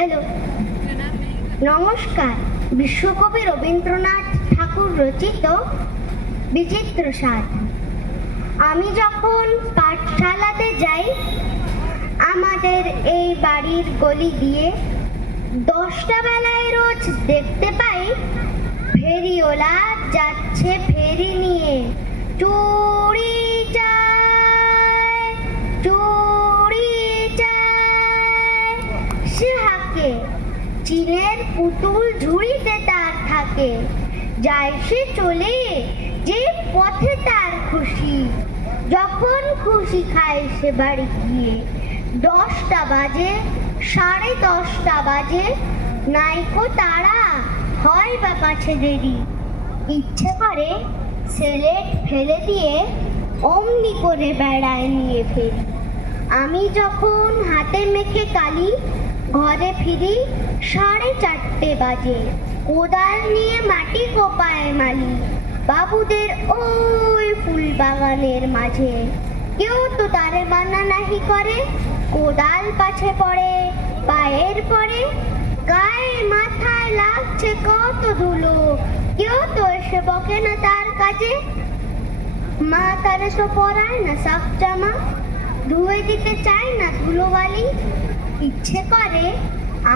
Hello, নমস্কার। বিশ্বকবি রবীন্দ্রনাথ ঠাকুর রচিত বিচিত্র স্বাদ। আমি যখন পাঠশালাতে যাই, আমাদের এই বাড়ির গলি দিয়ে 10টা বেলায় রোজ দেখতে পাই ফেরিওয়ালা যাচ্ছে ফেরি নিয়ে। চুরি চায়, চুরি চায়, সে হাঁকে। চিনের পুতুল ঝুড়িতে তার থাকে। যায় সে চলে যে পথে তার খুশি, যখন খুশি খায় সে বাড়ি গিয়ে। 10টা বাজে, 10:30 বাজে, নাইকো তারা, হয় বা পাছে দেরি। ইচ্ছে করে সেলেট ফেলে দিয়ে অমনি করে বেড়ায় নিয়ে ফেরি। আমি যখন হাতে মেখে কালি ঘরে ফিরি 4:30 বাজে। কোদাল নিয়ে মাটি কোপায় মালি বাবুদের ওই ফুল বাগানের মাঝে। কেউ তো তারে বানা নাহি করে, কোদাল পাছে পড়ে পায়ের পরে। গায়ে মাথায় লাগছে কত ধুলো, কেউ তো এসে বকে না তার কাজে। মা তারে তো পরায় না সাফ জামা, ধুয়ে দিতে চায় না ধুলোবালি। ইচ্ছে করে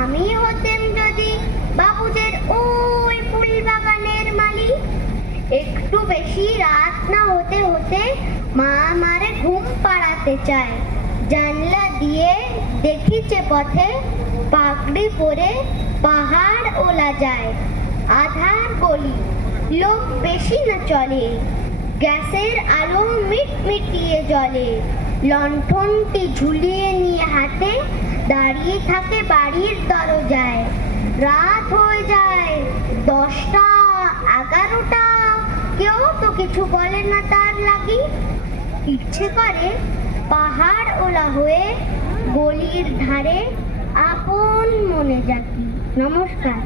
আমি হতেম যদি বাবুদের ওই ফুল বাগানের মালি। একটু বেশি রাত না হতে হতে মা আমারে ঘুম পাড়াতে চায়। জানলা দিয়ে দেখিছে পথে পাগড়ি পরে পাহাড় ওলা যায়। আধার গলি, লোক বেশি না চলে, গ্যাসের আলো মিটমিটিয়ে জ্বলে। লণ্ঠনটি ঝুলিয়ে নিয়ে হাতে দাঁড়িয়ে থাকে বাড়ির দরজায়। রাত হয়ে যায় 10টা, 11টা, কেউ তো কিছু বলে না তার লাগি। ইচ্ছে করে পাহাড় ওলা হয়ে গলির ধারে আপন মনে যাকি। নমস্কার।